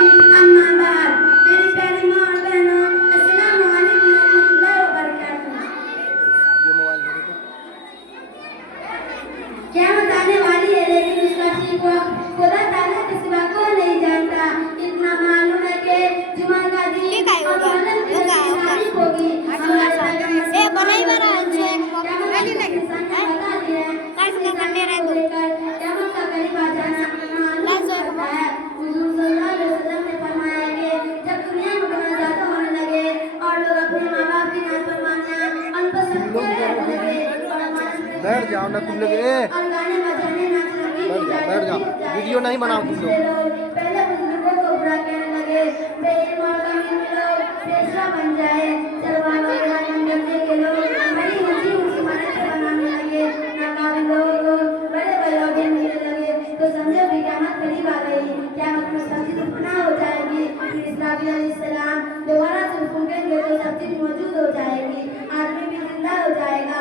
अम्मा बाद मेरी प्यारी माँ और बहनों, अस्सलाम वालेकुम रहमतुल्लाहि व बरकातुहू। ये मोबाइल दे दो। क़यामत आने वाली है, लेकिन उसका ठीक वक्त खुदा ताला के सिवा कोई नहीं जानता। इतना मालूम है कि जुमा का दिन और मदद की तारीख होगी। हमारे पैगंबर ए बनाई सल्लल्लाहु बरा अलैहि जो एक वसल्लम ने क़यामत के निशान बता दिए हैं। कर इस सका करने निशान रहे को तो लेकर क़यामत का करीब आ जाना मालूम लाजो एक करता बात है। हुजूर सल्लल्लाहु अलैहि वसल्लम ने फरमाया कि जब दुनिया में गुनाह ज़्यादा होने लगे और लोग अपने माँ बाप की नाफरमानियां उन पर सख्ती करने लगे और अमानत बैठ जाओ ना तुम लोग। और गाने बजाने नाच रंगीन बैठ जाओ, वीडियो नहीं बनाओ तुम लोग। पहले बुजुर्गों को बुरा कहने लगे, बेइल्म और गमीर लोग पेशवा बन जाए, चरवाहा वगैरह गंजे के लोग बड़ी ऊंची ऊंची इमारतें बनाने लगे, नाकाबिल लोग बड़े बड़े औहदे मिलने लगे। तो समझो भी क़यामत करीब आ गई। क़यामत में सब चीज़ फना हो जाएगी। फिर इस्राफील अलैहिस्सलाम दोबारा से फूंकेंगे तो सब चीज़ मौजूद हो जाएगी, आदमी भी जिंदा हो जाएगा।